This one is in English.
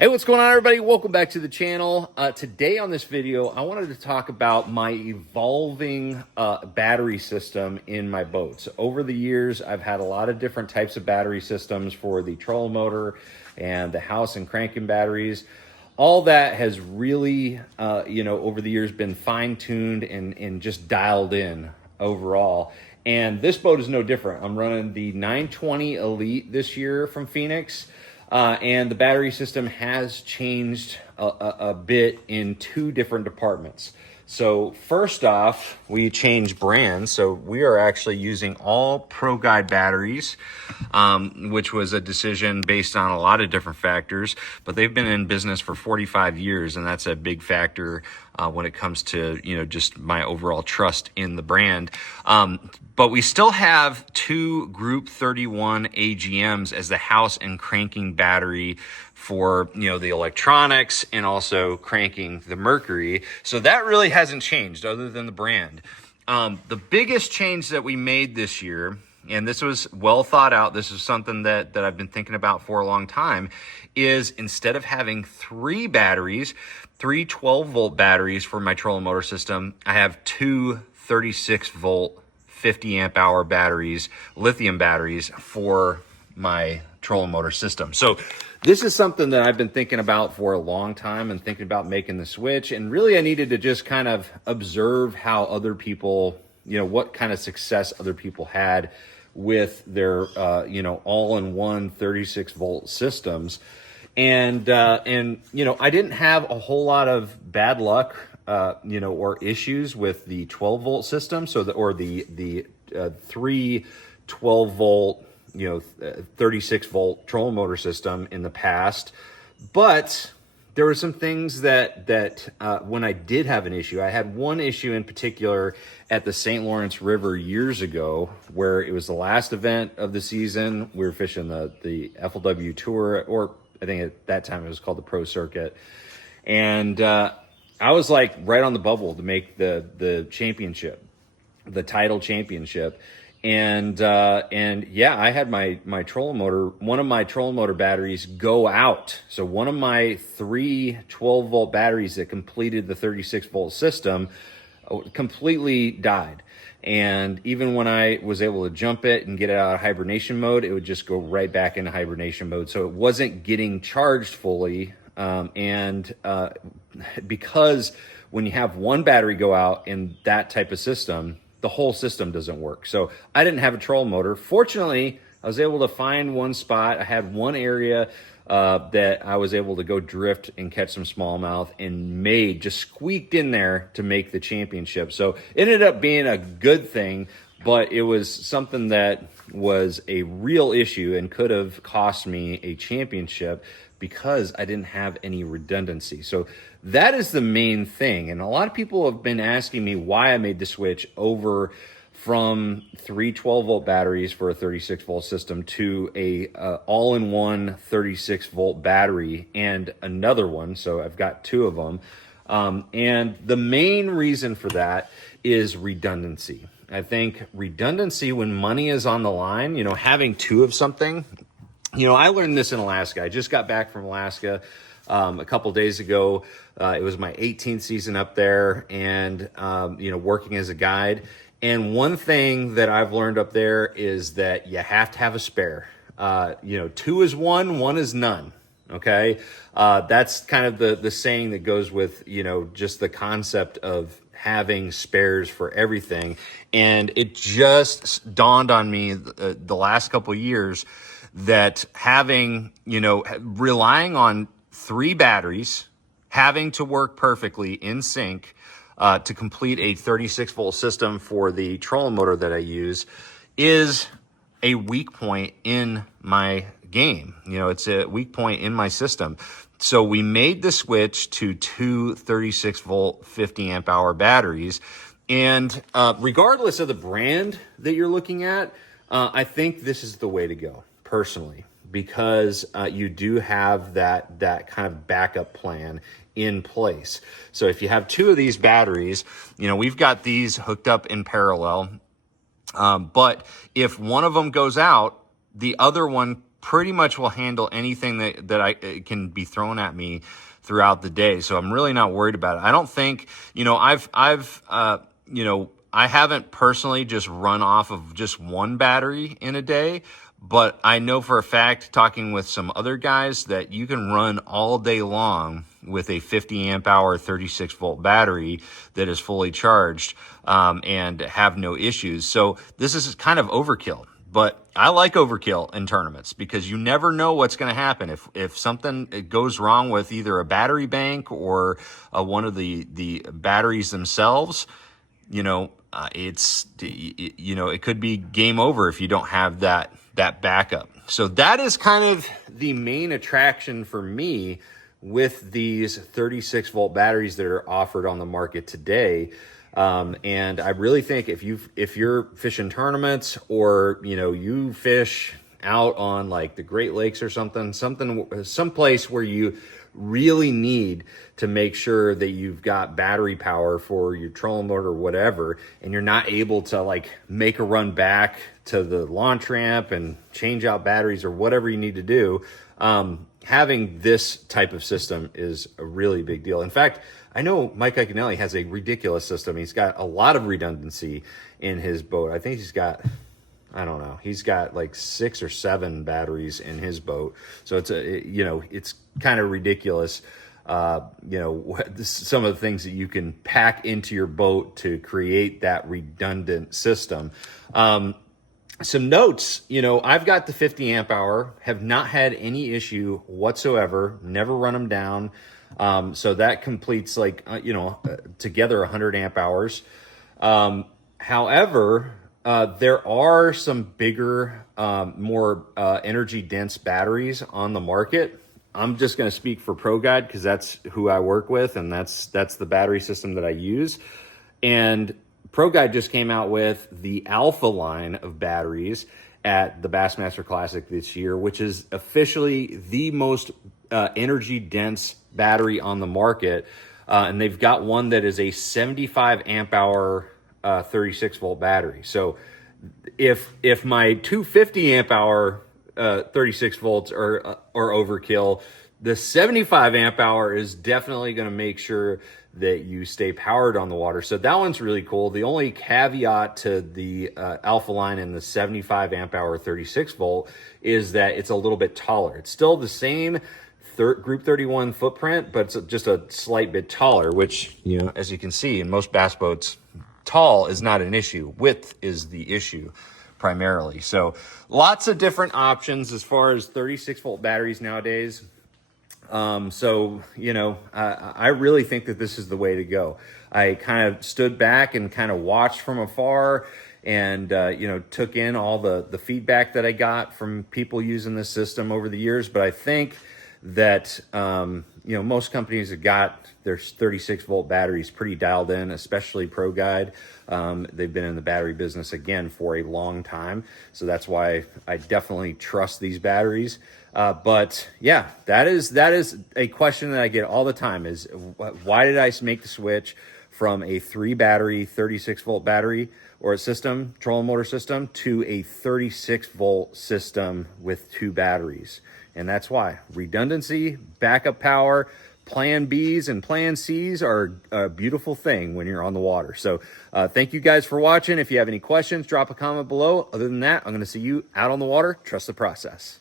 Hey, what's going on, everybody? Welcome back to the channel. Today on this video, I wanted to talk about my evolving battery system in my boats. Over the years, I've had a lot of different types of battery systems for the trolling motor and the house and cranking batteries. All that has really, over the years been fine-tuned and just dialed in overall. And this boat is no different. I'm running the 920 Elite this year from Phoenix. And the battery system has changed a bit in two different departments. So first off, we changed brands. So we are actually using all Pro Guide batteries, which was a decision based on a lot of different factors, but they've been in business for 45 years. And that's a big factor when it comes to, just my overall trust in the brand. But we still have two Group 31 AGMs as the house and cranking battery for, the electronics and also cranking the Mercury. So that really hasn't changed other than the brand. The biggest change that we made this year, and this was well thought out, this is something that I've been thinking about for a long time, is instead of having three batteries, three 12-volt batteries for my trolling motor system, I have two 36-volt 50 amp hour batteries, lithium batteries for my trolling motor system. So this is something that I've been thinking about for a long time and thinking about making the switch. And really I needed to just kind of observe how other people, what kind of success other people had with their, all-in-one 36-volt systems. And I didn't have a whole lot of bad luck or issues with the 12-volt system, or the three 12-volt, 36-volt trolling motor system in the past. But there were some things that when I did have an issue, I had one issue in particular at the St. Lawrence River years ago, where it was the last event of the season. We were fishing the FLW Tour, or I think at that time it was called the Pro Circuit. And I was like right on the bubble to make the championship, the title championship. And yeah, I had my trolling motor, one of my trolling motor batteries go out. So one of my three 12-volt batteries that completed the 36-volt system completely died. And even when I was able to jump it and get it out of hibernation mode, it would just go right back into hibernation mode. So it wasn't getting charged fully. Because when you have one battery go out in that type of system, the whole system doesn't work. So I didn't have a trolling motor. Fortunately, I was able to find one spot. I had one area that I was able to go drift and catch some smallmouth and just squeaked in there to make the championship. So it ended up being a good thing, but it was something that was a real issue and could have cost me a championship because I didn't have any redundancy. So that is the main thing. And a lot of people have been asking me why I made the switch over from three 12-volt batteries for a 36-volt system to a all-in-one 36-volt battery and another one. So I've got two of them. And the main reason for that is redundancy. I think redundancy when money is on the line, having two of something. I learned this in Alaska. I just got back from Alaska a couple days ago. It was my 18th season up there and, working as a guide. And one thing that I've learned up there is that you have to have a spare. Two is one is none. Okay. That's kind of the saying that goes with, just the concept of having spares for everything. And it just dawned on me the last couple of years that having, relying on three batteries, having to work perfectly in sync to complete a 36-volt system for the trolling motor that I use is a weak point in my game. It's a weak point in my system. So we made the switch to two 36-volt 50 amp hour batteries. And regardless of the brand that you're looking at, I think this is the way to go. Personally, because you do have that kind of backup plan in place. So if you have two of these batteries, we've got these hooked up in parallel. But if one of them goes out, the other one pretty much will handle anything that I can be thrown at me throughout the day. So I'm really not worried about it. I don't think, you know, I haven't personally just run off of just one battery in a day, but I know for a fact, talking with some other guys, that you can run all day long with a 50 amp hour, 36 volt battery that is fully charged, and have no issues. So this is kind of overkill. But I like overkill in tournaments because you never know what's going to happen. If something goes wrong with either a battery bank or one of the batteries themselves, you know, it could be game over if you don't have that backup. So that is kind of the main attraction for me with these 36 volt batteries that are offered on the market today. And I really think if you're fishing tournaments, or, you know, you fish out on like the Great Lakes or someplace where you really need to make sure that you've got battery power for your trolling motor or whatever, and you're not able to like make a run back to the launch ramp and change out batteries or whatever you need to do, having this type of system is a really big deal. In fact, I know Mike Iaconelli has a ridiculous system. He's got a lot of redundancy in his boat. I think he's got, I don't know, he's got like 6 or 7 batteries in his boat. So it's kind of ridiculous. Some of the things that you can pack into your boat to create that redundant system. Some notes, I've got the 50 amp hour, have not had any issue whatsoever, never run them down. So that completes together 100 amp hours. However, there are some bigger, more energy dense batteries on the market. I'm just going to speak for ProGuide because that's who I work with, and that's the battery system that I use. And ProGuide just came out with the Alpha line of batteries at the Bassmaster Classic this year, which is officially the most energy dense battery on the market. And they've got one that is a 75 amp hour 36 volt battery. So if my 250 amp hour 36 volts are overkill, the 75 amp hour is definitely going to make sure that you stay powered on the water. So that one's really cool. The only caveat to the Alpha line and the 75 amp hour 36 volt is that it's a little bit taller. It's still the same Group 31 footprint, but it's just a slight bit taller, which, as you can see in most bass boats, tall is not an issue. Width is the issue primarily. So lots of different options as far as 36 volt batteries nowadays. I really think that this is the way to go. I kind of stood back and kind of watched from afar and, took in all the feedback that I got from people using this system over the years. But I think that, most companies have got their 36 volt batteries pretty dialed in, especially ProGuide. They've been in the battery business again for a long time. So that's why I definitely trust these batteries. But yeah, that is a question that I get all the time is why did I make the switch from a 3 battery, 36 volt battery or a system, trolling motor system, to a 36 volt system with 2 batteries? And that's why redundancy, backup power, plan Bs and plan Cs are a beautiful thing when you're on the water. So thank you guys for watching. If you have any questions, drop a comment below. Other than that, I'm going to see you out on the water. Trust the process.